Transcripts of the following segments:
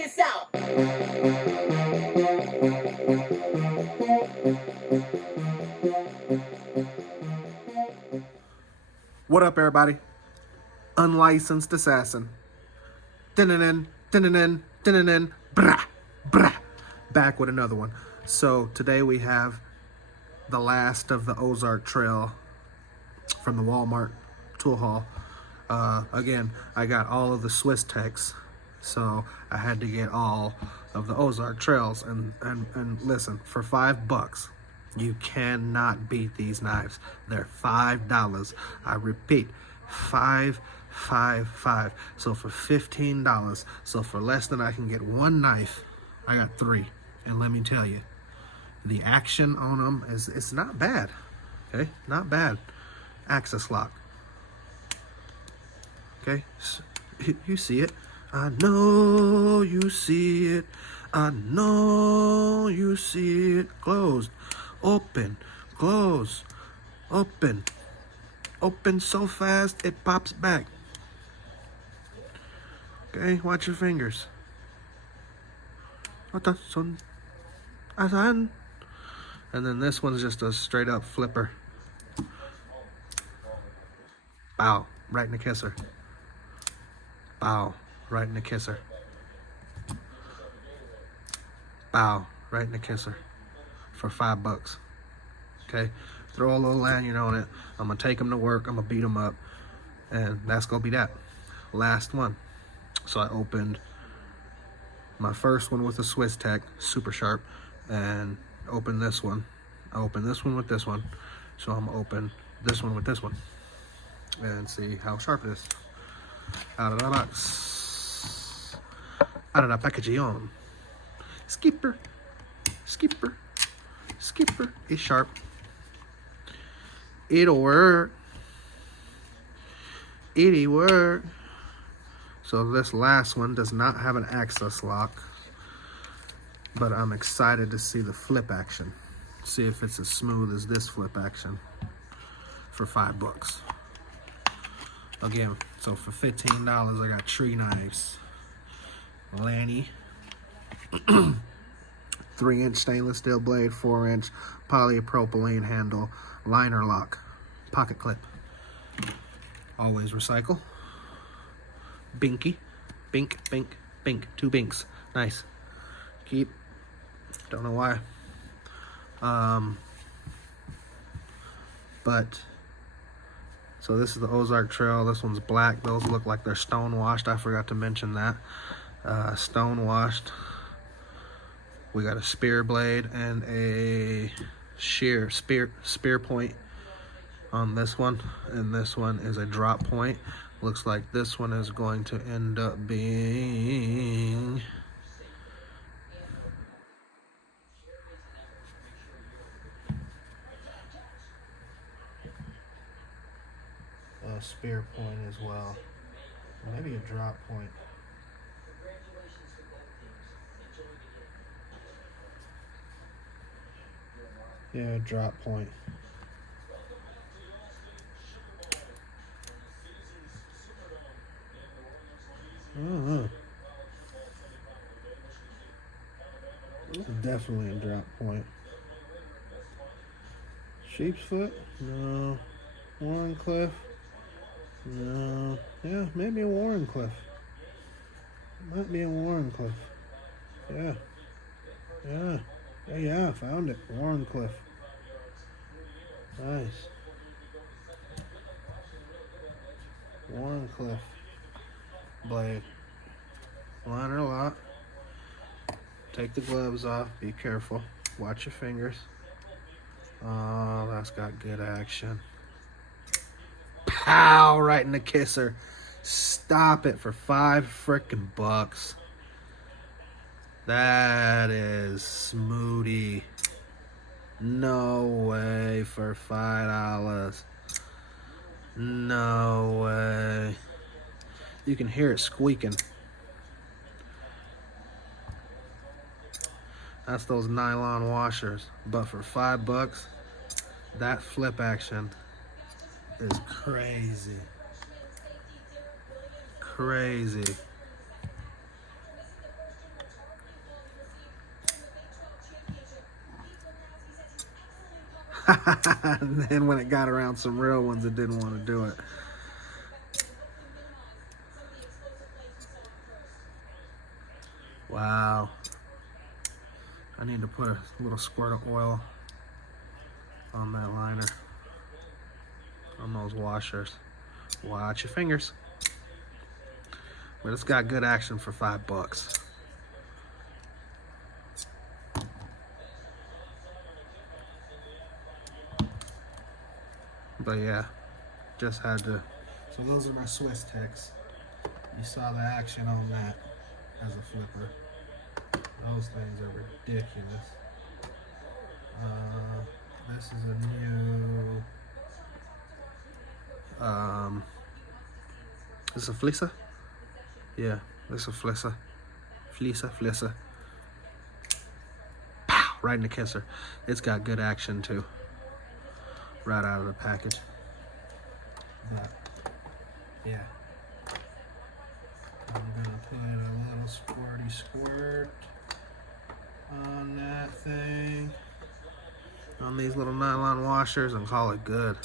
this out. What up, everybody? Unlicensed assassin. Dun-dun-dun, dun-dun-dun, dun-dun-dun, brah, brah. Back with another one. So today we have the last of the Ozark Trail from the Walmart tool haul. Again, I got all of the Swiss techs, so I had to get all of the Ozark trails. And listen, for $5, you cannot beat these knives. They're $5. I repeat, five. So for $15, so for less than I can get one knife, I got three. And let me tell you, the action on them it's not bad. Okay, not bad. Access lock. Okay, you see it. I know you see it. I know you see it. Closed, open, close, open. Open so fast it pops back. Okay, watch your fingers. And then this one's just a straight up flipper. Bow, right in the kisser. Bow, right in the kisser. Bow, right in the kisser. For $5. Okay, throw a little lanyard on it. I'm gonna take them to work. I'm gonna beat them up, and that's gonna be that. Last one. So I opened my first one with a Swiss Tech, super sharp, and opened this one. I opened this one with this one, so I'm gonna open this one with this one and see how sharp it is. Out of the box, out of the packaging. Skipper, skipper, skipper. It's sharp. It'll work. It'll work. So this last one does not have an access lock, but I'm excited to see the flip action. See if it's as smooth as this flip action for $5. Again, so for $15, I got tree knives. Lanny. 3-inch stainless steel blade, 4-inch polypropylene handle, liner lock, pocket clip. Always recycle. Binky, bink, bink, bink. 2 binks. Nice. Keep. Don't know why. But so this is the Ozark Trail. This one's black. Those look like they're stone washed. I forgot to mention that. Stone washed. We got a spear blade and a spear point on this one, and this one is a drop point. Looks like this one is going to end up being a spear point as well. Maybe a drop point. Yeah, drop point. I don't know. This is definitely a drop point. Sheep's foot? No. Warrenclyffe? No. Yeah, maybe a Warrenclyffe. Might be a Warrenclyffe. Yeah. Yeah, I found it. Warrenclyffe. Nice. Warrenclyffe blade. Liner lock. Take the gloves off. Be careful. Watch your fingers. Oh, that's got good action. Pow! Right in the kisser. Stop it for $5. That is smoothie. No way for $5. No way. You can hear it squeaking. That's those nylon washers. But for $5, that flip action is crazy. Crazy. And then when it got around some real ones, it didn't want to do it. Wow. I need to put a little squirt of oil on that liner, on those washers. Watch your fingers. But it's got good action for $5. But yeah, just had to. So those are my Swiss Ticks. You saw the action on that as a flipper. Those things are ridiculous. This is a new. This is a Flisa? Yeah, this is a Flisa. Flisa. Pow! Right in the kisser. It's got good action too. Right out of the package. But yeah, I'm gonna put a little squirty squirt on that thing, on these little nylon washers, and call it good.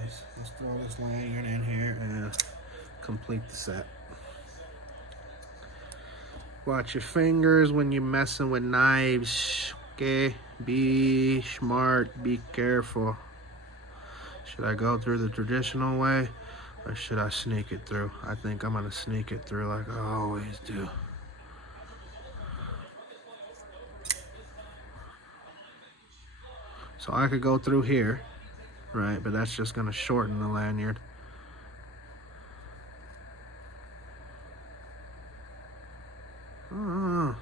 Nice. Let's throw this lanyard in here and complete the set. Watch your fingers when you're messing with knives, okay? Be smart, be careful. Should I go through the traditional way or should I sneak it through? I think I'm gonna sneak it through like I always do. So I could go through here, right? But that's just gonna shorten the lanyard. Oh.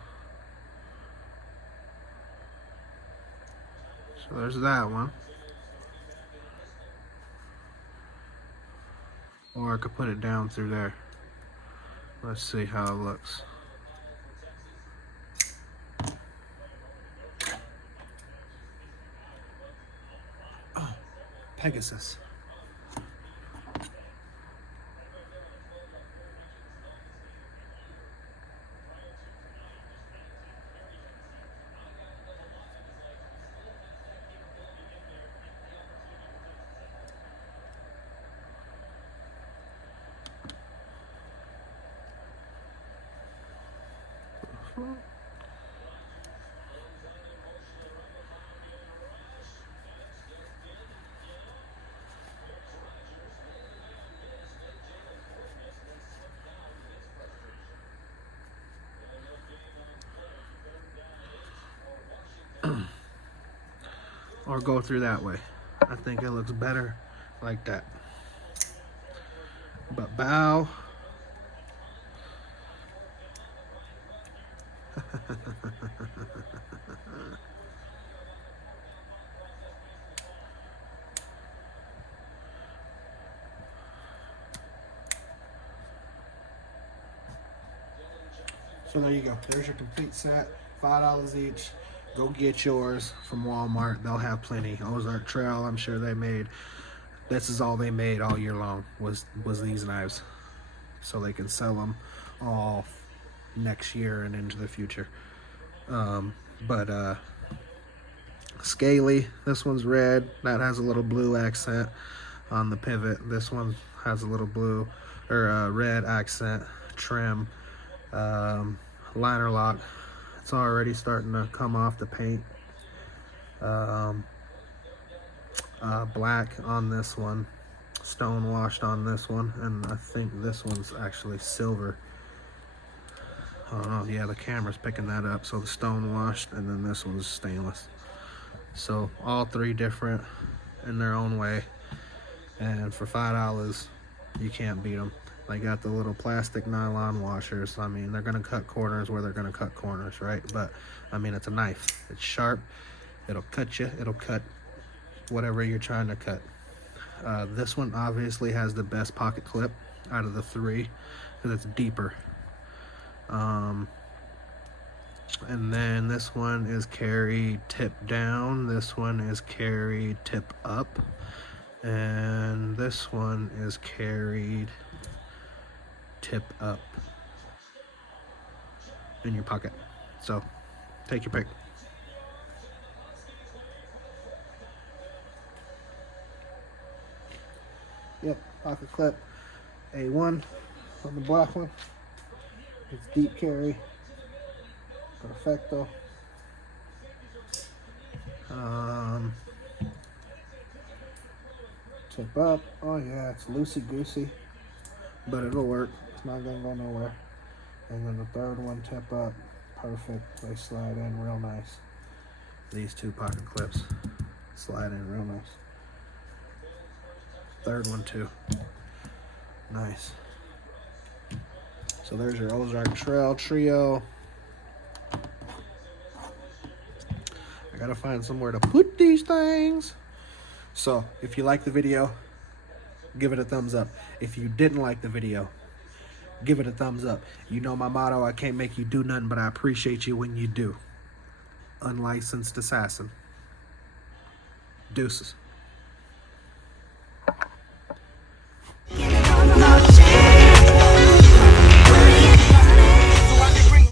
So there's that one. Or I could put it down through there. Let's see how it looks. Oh, Pegasus. Or go through that way. I think it looks better like that. But bow. So there you go. There's your complete set. $5 each. Go get yours from Walmart. They'll have plenty. Ozark Trail, I'm sure they made. This is all they made all year long was these knives. So they can sell them all next year and into the future. Scaly, this one's red. That has a little blue accent on the pivot. This one has a little blue or red accent trim. Liner lock. It's already starting to come off the paint. Black on this one, stone washed on this one, and I think this one's actually silver. I don't know, yeah, the camera's picking that up. So the stone washed, and then this one's stainless. So all three different in their own way, and for $5 you can't beat them. They got the little plastic nylon washers. I mean, they're gonna cut corners where they're gonna cut corners, right? But I mean, it's a knife. It's sharp. It'll cut you. It'll cut whatever you're trying to cut. This one obviously has the best pocket clip out of the three because it's deeper. And then this one is carried tip down. This one is carried tip up. And this one is carried tip up in your pocket. So take your pick. Yep, pocket clip A1 on the black one. It's deep carry. Perfecto. Tip up. Oh yeah, it's loosey-goosey, but it'll work. It's not gonna go nowhere. And then the third one, tip up. Perfect. They slide in real nice. These two pocket clips slide in real nice. Third one too. Nice. So there's your Ozark Trail Trio. I gotta find somewhere to put these things. So if you like the video, give it a thumbs up. If you didn't like the video, give it a thumbs up. You know my motto, I can't make you do nothing, but I appreciate you when you do. Unlicensed assassin. Deuces.